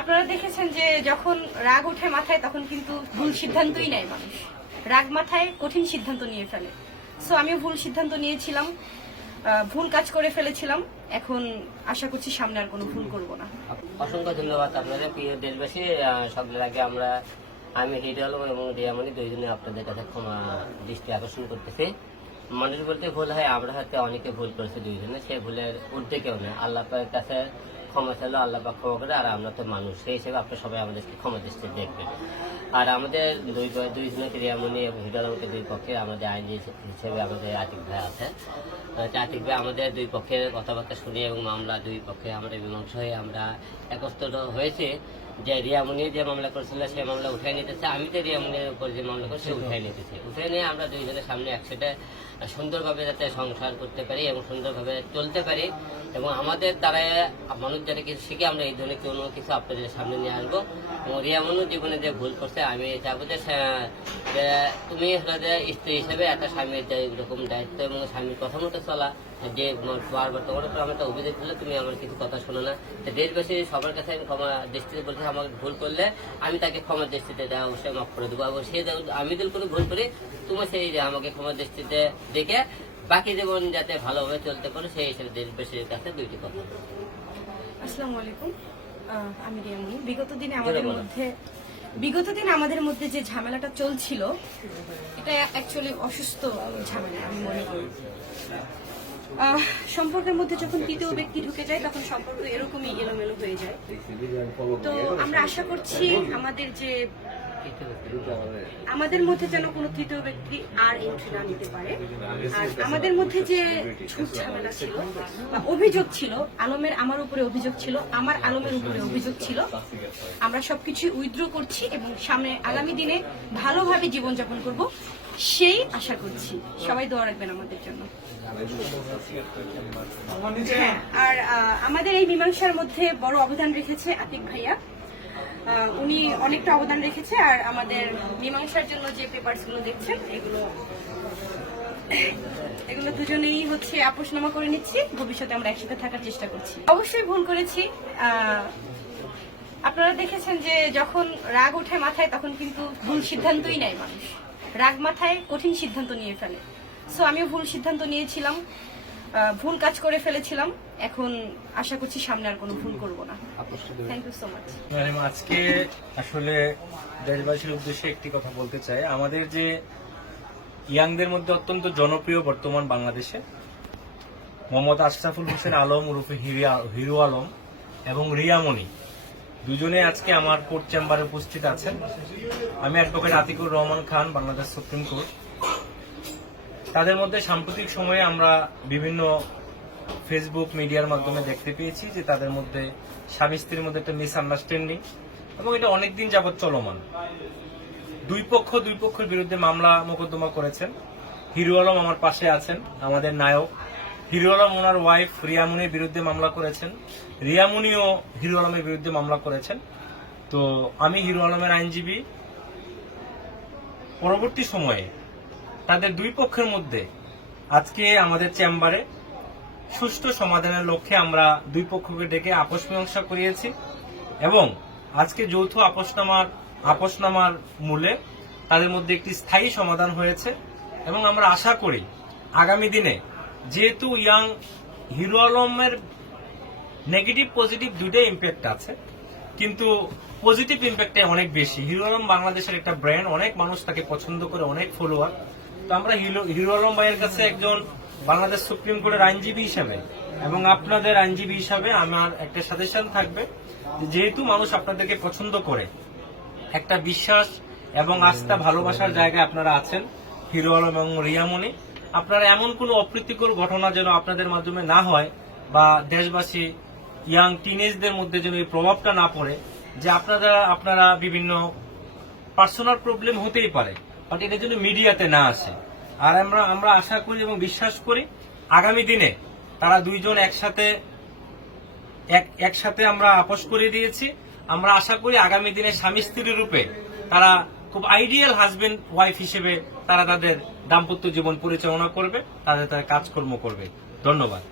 আপনারা দেখেছেন যে যখন রাগ ওঠে মাথায় তখন কিন্তু ভুল সিদ্ধান্তই নেয় মানুষ। রাগ মাথায় কঠিন সিদ্ধান্ত নিয়ে ফেলে। সো আমিও ভুল সিদ্ধান্ত নিয়েছিলাম, ভুল কাজ করে ফেলেছিলাম। এখন আশা করছি সামনে আর কোনো ভুল করব না। অসংখ্য ধন্যবাদ আপনাদের প্রিয় দেশবাসী। সবগুলোর আগে আমি হিরো আলম এবং রিয়ামণি দুইজনে আপনাদের কাছে ক্ষমা দৃষ্টি আকর্ষণ করতেছি। মানুষ বলতে ভুল হয়, আমরা হয়তো অনেকে ভুল করেছি দুইজনে, সে ভুলের ঊর্ধ্বে কেউ নেই। আল্লাহ পাকের কাছে ক্ষমা চাইলো, আল্লাহ পাক ক্ষমা করে। আর আমরা তো মানুষ, সেই হিসেবে আপনার সবাই আমাদেরকে ক্ষমা দৃষ্টি দেখবেন। আর আমাদের দুইজনে রিয়ামণি এবং হিরো আলমকে দুই পক্ষে আমাদের আইনজীবী হিসেবে আমাদের আতিক ভাই আছে। আতিক ভাই আমাদের দুই পক্ষের কথাবার্তা শুনে এবং মামলা দুই পক্ষে আমরা মীমাংসা হয়ে আমরা একত্র হয়েছে যে রিয়ামণি যে মামলা করেছিল সে মামলা উঠাই নিতেছে, আমি তো রিয়ামণির উপর যে মামলা করছি সে উঠাই নিতেছে। উঠে নিয়ে আমরা দুইজনের সামনে একসাথে সুন্দরভাবে যাতে সংসার করতে পারি এবং সুন্দরভাবে চলতে পারি এবং আমাদের দ্বারা মানুষ যারা কিছু শিখে আমরা এই ধরনের কোনো কিছু আপনাদের সামনে নিয়ে আসবো। এবং রিয়ামণির জীবনে যে ভুল করছে আমি চাবো যে তুমি স্ত্রী হিসেবে একটা স্বামীর যে এরকম দায়িত্ব এবং স্বামীর কথা মতো চলা, যে বারবার তোমার উপর আমার একটা অভিযোগ দিলে তুমি আমার কিছু কথা শোনো না। দেশবাসী সবার কাছে আমি ক্ষমা দৃষ্টিতে বলছি, আমাকে ভুল করলে আমি তাকে ক্ষমা দৃষ্টিতে দেওয়া অবশ্যই মাফ করে দেবো। এবং সে আমি যদি কোনো ভুল করি তুমি সেই আমাকে ক্ষমা দৃষ্টিতে দেখে বাকি জীবন যাতে ভালোভাবে চলতে পারো সেই হিসেবে দেশবাসীর কাছে দুইটি কথা। আসসালামু আলাইকুম, আমি রিয়ামণি। বিগত দিনে আমাদের মধ্যে যে ঝামেলাটা চলছিল এটা অ্যাকচুয়ালি অসুস্থ ঝামেলা আমি মনে করি। সম্পর্কের মধ্যে যখন তৃতীয় ব্যক্তি ঢুকে যায় তখন সম্পর্ক এরকমই এলোমেলো হয়ে যায়। তো আমরা আশা করছি আমাদের মধ্যে যেন কোনো তৃতীয় ব্যক্তি আর এন্ট্রি না নিতে পারে। আর আমাদের মধ্যে যে ঝুট ঝামেলা ছিল বা অভিযোগ ছিল, আলমের আমার উপরে অভিযোগ ছিল, আমার আলমের উপরে অভিযোগ ছিল, আমরা সবকিছু উইথড্র করছি এবং সামনে আগামী দিনে ভালোভাবে জীবনযাপন করব সেই আশা করছি। সবাই দোয়া রাখবেন আমাদের জন্য। হ্যাঁ, আর আমাদের এই মীমাংসার মধ্যে বড় অবদান রেখেছে আতিক ভাইয়া। উনি অনেকটা অবদান রেখেছে। আর আমাদের মীমাংসার জন্য যে পেপারস গুলো দেখছেন এগুলো দুজনেই আপোষনামা করে নিচ্ছি। ভবিষ্যতে আমরা একসাথে থাকার চেষ্টা করছি। অবশ্যই ভুল করেছি। আপনারা দেখেছেন যে যখন রাগ ওঠে মাথায় তখন কিন্তু ভুল সিদ্ধান্তই নেয় মানুষ। রাগ মাথায় কঠিন সিদ্ধান্ত নিয়ে ফেলে। সো আমিও ভুল সিদ্ধান্ত নিয়েছিলাম, ভুল কাজ করে ফেলেছিলাম। এখন আশা করছি সামনে আর কোনো ভুল করব না। Thank you so much. আজকে আসলে দেশবাসীর উদ্দেশ্যে একটি কথা বলতে চাই। আমাদের যে ইয়াংদের মধ্যে অত্যন্ত জনপ্রিয় বর্তমান বাংলাদেশে মোহাম্মদ আশরাফুল হোসেন আলম ওরফে হিরো আলম এবং রিয়ামণি দুজনে আজকে আমার কোর্ট চেম্বারে উপস্থিত আছেন। আমি advocate Atikur Rahman Khan, Bangladesh supreme court. তাদের মধ্যে সাম্প্রতিক সময়ে আমরা বিভিন্ন ফেসবুক মিডিয়ার মাধ্যমে দেখতে পেয়েছি যে তাদের মধ্যে স্বামী স্ত্রীর মধ্যে একটা মিসআন্ডারস্ট্যান্ডিং এবং এটা অনেকদিন যাবৎ চলমান। দুই পক্ষের বিরুদ্ধে মামলা মোকদ্দমা করেছেন। হিরো আলম আমার পাশে আছেন, আমাদের নায়ক। হিরো আলম ওনার ওয়াইফ রিয়ামণির বিরুদ্ধে মামলা করেছেন, রিয়ামণিও হিরো আলমের বিরুদ্ধে মামলা করেছেন। তো আমি হিরো আলমের আইনজীবী। পরবর্তী সময়ে তাদের দুই পক্ষের মধ্যে আজকে আমাদের চেম্বারে সুষ্ঠু সমাধানের লক্ষ্যে আমরা দুই পক্ষকে ডেকে আপোষ মীমাংসা করিয়েছি এবং আজকে যৌথ আপোষনামার মূলে তাদের মধ্যে একটি স্থায়ী সমাধান হয়েছে এবং আমরা আশা করি আগামী দিনে, যেহেতু হিরো আলমের নেগেটিভ পজিটিভ দুইটাই ইম্প্যাক্ট আছে, কিন্তু পজিটিভ ইম্প্যাক্টে অনেক বেশি। হিরো আলম বাংলাদেশের একটা ব্র্যান্ড, অনেক মানুষ তাকে পছন্দ করে, অনেক ফলোয়ার। তো আমরা হিরো আলম ভাইয়ের কাছে একজন বাংলাদেশ সুপ্রিম কোর্টের আইনজীবী হিসাবে এবং আপনাদের আইনজীবী হিসাবে আমার একটা সাজেশন থাকবে, যেহেতু মানুষ আপনাদেরকে পছন্দ করে, একটা বিশ্বাস এবং আস্থা ভালোবাসার জায়গায় আপনারা আছেন হিরো আলম এবং রিয়ামণি, আপনারা এমন কোনো অপ্রীতিকর ঘটনা যেন আপনাদের মাধ্যমে না হয় বা দেশবাসী ইয়াং টিনেজদের মধ্যে যেন এই প্রভাবটা না পড়ে যে আপনারা বিভিন্ন পার্সোনাল প্রবলেম হতেই পারে, বাট এটা যেন মিডিয়াতে না আসে। আর আমরা আশা করি এবং বিশ্বাস করি আগামী দিনে তারা দুইজন একসাথে আমরা আপোষ করে দিয়েছি। আমরা আশা করি আগামী দিনে স্বামী স্ত্রী রূপে তারা খুব আইডিয়াল হাজবেন্ড ওয়াইফ হিসেবে তারা তাদের দাম্পত্য জীবন পরিচালনা করবে, তাদের কাজকর্ম করবে। ধন্যবাদ।